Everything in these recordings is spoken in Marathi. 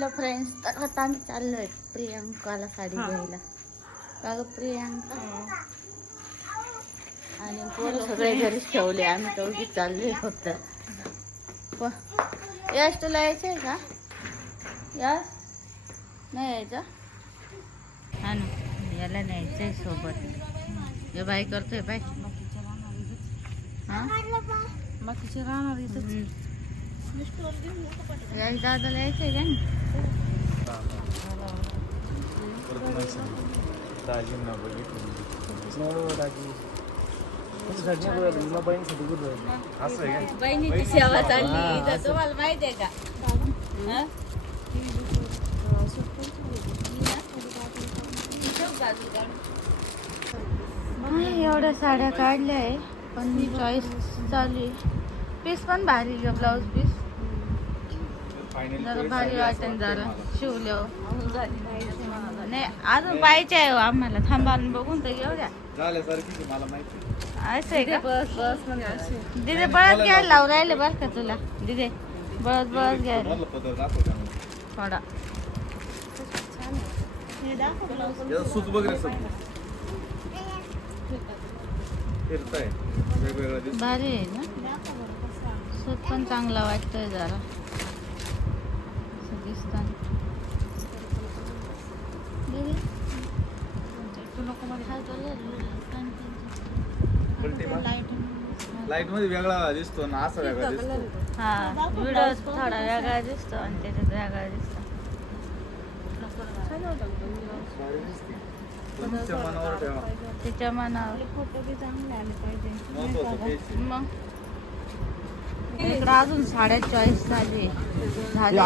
हॅलो फ्रेंड्स तर आता आम्ही चाललोय प्रियांकाला साडी घ्यायला. का ग प्रियांका. आणि पोरं सगळे घरीच ठेवले. आम्ही चौघी चाललोय फक्त. प- यश तुला यायचंय का? यश? नाही यायचं? हा ना याला न्यायचंय सोबत. हे बाई करतोय बाय हा? बाकीचे राहणार इथं हम्म. यश दादाला यायचंय का नाही? दाजींना बघितलं असं आहे का बहिणीची सेवा चालली भारी जरा भारी वाटेल जरा. शिवल्यावर नाही अजून पाहिजे आहे हो आम्हाला. थांबा आणि बघून तर घेऊ द्या. असं आहे का? बस बस अशी दिदे बळत घ्यायला लावून राहिले बरं का तुला. दिदे बळत बळत घ्यायला. थोडा. भारी आहे ना? सूत पण चांगला वाटतोय जरा. हा मार. लाइटमध्ये वेगळा दिसतो ना असा वेगळा दिसतो. हा व्हिडिओ थोडा वेगळा दिसतो आणि त्याच्यात वेगळा दिसतो. भारी दिसते. तुमच्या मनावर ठेवा. तिच्या मनावर. फोटो बी चांगले आले पाहिजे. महत्वाचं तेच. आहे. मग? इकडं अजून साड्या चॉईस झाली. झाली.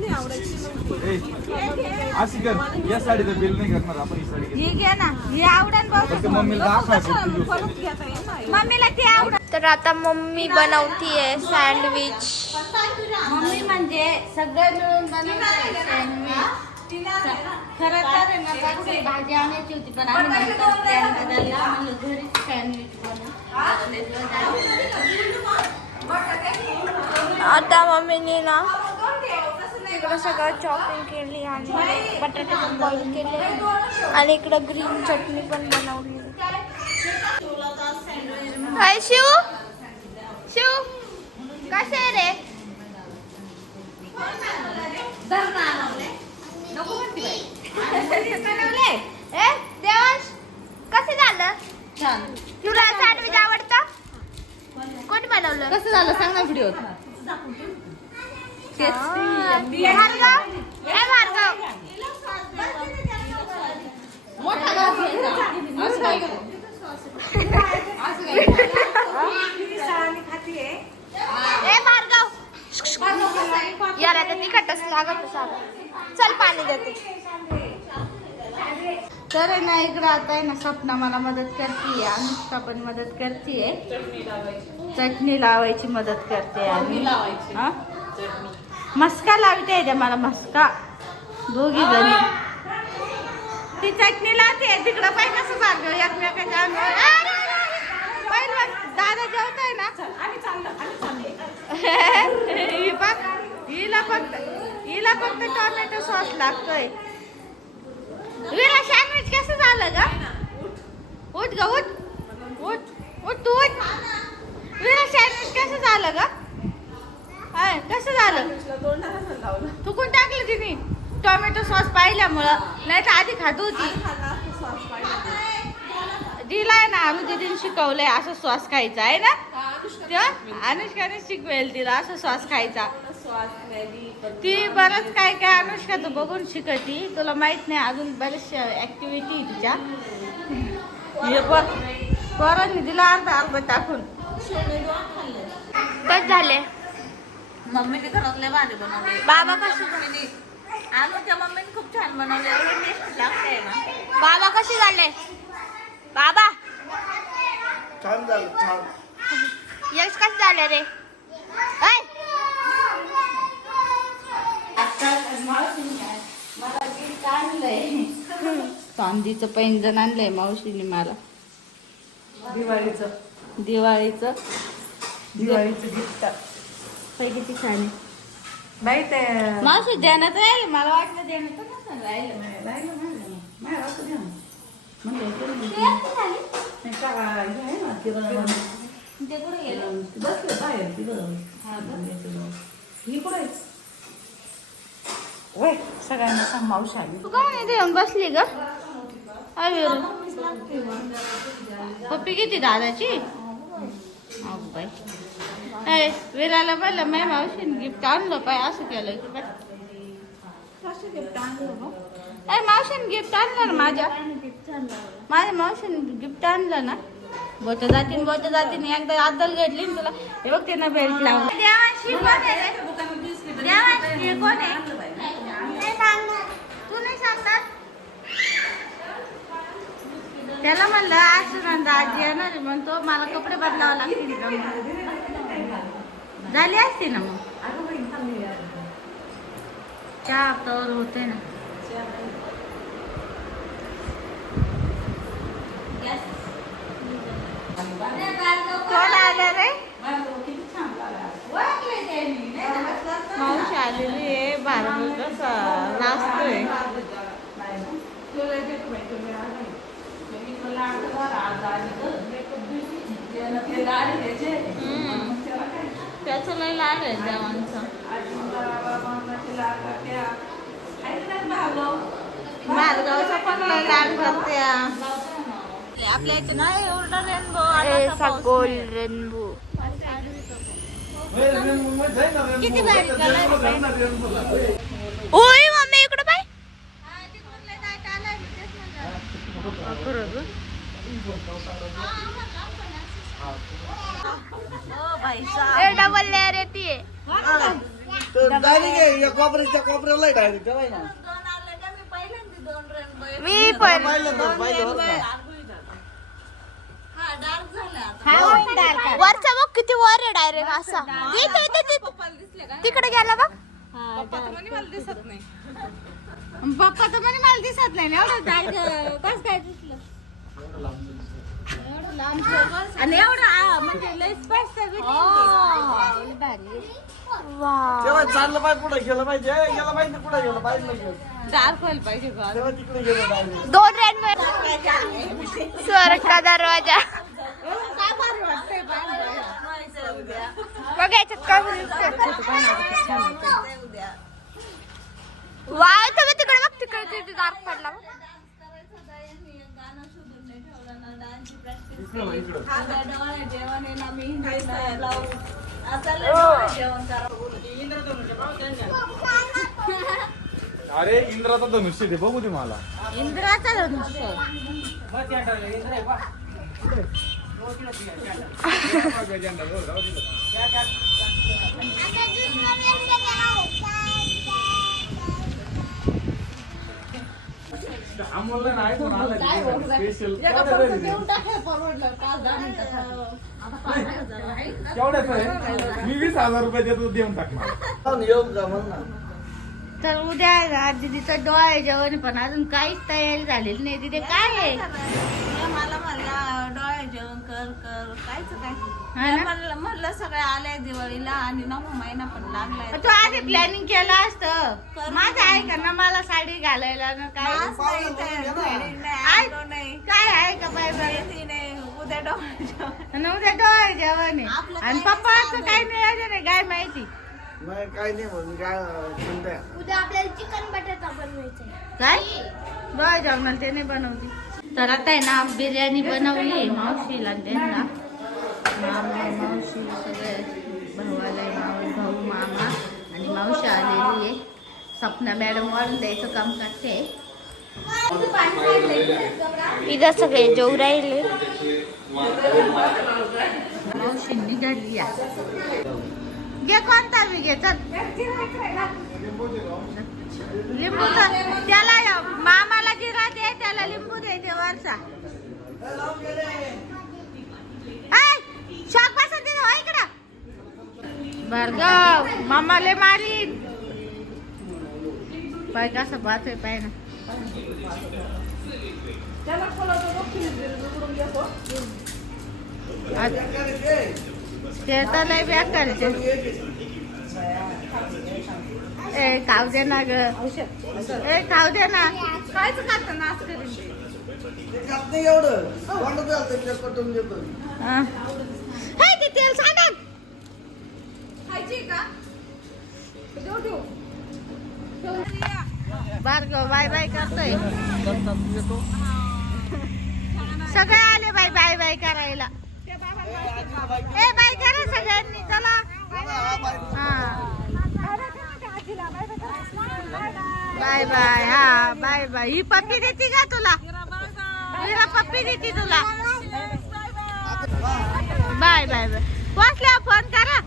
नाही अशी कर या साडीचं बिल नाही करणार आपण ही साडी. ही घे ना ही आवडन फक्त मम्मीला दाखवा कुठली घेऊ. परत घेता येईल ना मम्मीला ती आवड तर आता मम्मी बनवतीये सँडविच मम्मी म्हणजे सगळं मिळून बनवते सँडविच खरं तर ना बाकी भाजी आणायची होती पण आम्ही प्लॅन बदलला म्हणलं घरीच सँडविच आता मम्मीने ना इकडं सगळं चॉपिंग केली आणि बटाटे पण बॉईल केले. आणि इकडं ग्रीन चटणी पण बनवली. काय? शिव शिव कसे आहे रे बनवले ए देवांश कसं झालं छान तुला सँडविच आवडतं कोणी बनवलं कसं झालं सांग ना व्हिडिओ भार्गव ए भार्गव मोठा ग्लास घ्यायचा असं काय असं काय ए भार्गव याला तर तिखटच लागत सारं चल पाणी देते तर आहे ना इकडं आता आहे ना स्वप्ना मला मदत करते अनुष्का पण मदत करते चटणी लावायची. मदत करते आणि हा? मस्का लावते त्या मला मस्का. दोघी जणी. ती चटणी लावते. तिकडं पाय कसं सारखं एकमेकाच्या दादा जेवताय ना? चाललो चाललो. ही हिला फक्त हिला फक्त टोमॅटो सॉस लागतोय. सँडविच कसं झालं ग? उठ. ग उठ. उठ उठ तू उठ. विरा सँडविच कसं झालं ग? हाय कसं झालं? तू कोण टाकलं तिने? टोमॅटो सॉस पाहिल्यामुळं. नाही तर आधी खात होती. पाहिजे दिलाय ना अनु दिदीने शिकवलंय असं श्वास खायचा आहे ना? तेव्हा अनुष्काने शिकवेल. तिला असं श्वास खायचा. रॅली ती बरंच काय काय अनुष्काचं बघून शिकती तुला माहीत नाही अजून बऱ्याचशा ऍक्टिव्हिटी तिच्या. हे पोरांनी दिला अर्धा अर्धा टाकून. कस झाले? मम्मीने घरातले भारी बनवले. बाबा कसे? अनुच्या मम्मीने खूप छान बनवले. एवढे टेस्ट लागते ना. बाबा कसे झाले? बाबा. छान झालं छान. यश कसे झाले रे? चांदीचं पैंजण आणलंय मावशीने मला. दिवाळीचं. दिवाळीचं. दिवाळीचं गिफ्ट किती छान आहे. मावशी मला वाटलं सगळ्यांना सांग मावशी आली. तू का बसली ग? पप्पी किती दादाची? बाई. ए, विराला म्हणलं माझ्या मावशीने गिफ्ट आणलं पाय असं केलं की बाय ए मावशीने गिफ्ट आणलं ना माझ्या? माझ्या मावशीने गिफ्ट आणलं ना? बोट जातीन बोट जातीन एकदा आदल घडली तुला. हे बघ तिनं बेल्ट लावून. देवाशी कोण आहे रे? देवाशी हे कोण आहे नाही सांगणार. तू नाही सांगणार त्याला म्हणलं आज सुनंदा आजी येणार आहे. म्हणतो मला कपडे बदलावं लागतील झाली असते ना मग? त्या हप्तावर होते ना. कोण आलं रे? मावशी आलेली आहे बारा कसा नाचतोय. त्याचं लय लाड आहे देवांचं. भार्गवचा पण लय लाड करते. आपल्या इथे नाही एवढं रेनबो गोल रेनबो किती भारी. ओय मम्मी इकडे पाय ए डबल लेअर येते कोपऱ्याच्या कोपऱ्याला आहे direct, तेव्हा आहे ना. मी पण? वरचा बघ किती वर आहे डायरेक्ट असा. इथे इथे तिथे- तिकडे गेला बघ. पप्पा तर म्हणे मला दिसत नाही. ना एवढं डार्क कस काय. आणि एवढं म्हणजे लय तेव्हा चाललं पाहिजे पुढे गेलं पाहिजे गेलं पाहिजे पुढे गेलं? पाहिजे नाही. डार्क व्हायला पाहिजे का तेव्हा तिकडे गेलं पाहिजे दोन स्वर्ग का दरवाजा. काय भारी वाटतंय बघ याच्यात काय वा तुम्ही तिकडे बघ तिकडे डार्क पडला बघ. इकडं बघ, इकडं. अरे इंद्राचा धनुष्य दे बघू दे मला. इंद्राचा धनुष्य. केवढ्याच आहे मी वीस हजार रुपये देतो देऊन टाक मला. म्हण ना. तर उद्या आहे ना दीदीचं डोळा आहे जेवण पण अजून काहीच तयारी झालेली नाही. तिथे काय आहे? जेवण कर कर. कायच काय? हा ना? म्हणलं म्हणलं सगळ्या आल्या दिवाळीला आणि नववा महिना पण लागलाय. तू आधी प्लॅनिंग केलं असतं. माझं आहे का ना मला साडी घालायला ना काय? आज नाही wedding नाही. आलो नाही. काय आहे का बाय बाय नाही उद्या डोळे जेवण. आणि उद्या डोळे जेवण आहे. आपलं आणि काय पप्पाचं काय नियोजन आहे काय माहिती? नाही काय नाही म्हणून काय चिंता आहे. उद्या आपल्याला चिकन बटाटा बनवायचंय. काय? डोळे जेवणाला ते नाही बनवली. तर आता आहे ना बिर्याणी बनवली आहे मावशीला त्यांना. मामा मावशी सगळे भावाला माव भाऊ मामा आणि मावशी आलेली आहे. सपना मॅडम वाढून द्यायचं काम करते. इथं सगळे जेव राहिले. मावशी निघाली या घे कोणता मी घे लिंबूचा त्याला या- मामाला जिरा दे त्याला लिंबू दे ते वरचा. शाक बसा तिथं, हो इकडं. भार्गव मामाले मारीन. पाय कसं आहे पाय ना. ते तर नाही बेकार करायचे ते. ए खाऊ दे ना ग. ए खाऊ दे ना. कायच खात ना ते तेल बाय बाय करतोय. सगळे आले बाय बाय बाय करायला. ए बाय करा सगळ्यांनी चला. हा. बाय बाय हा बाय बाय. ही पप्पी देते का तुला? हिरा पप्पी देते तुला? Bye bye bye. पोचल्या फोन करा.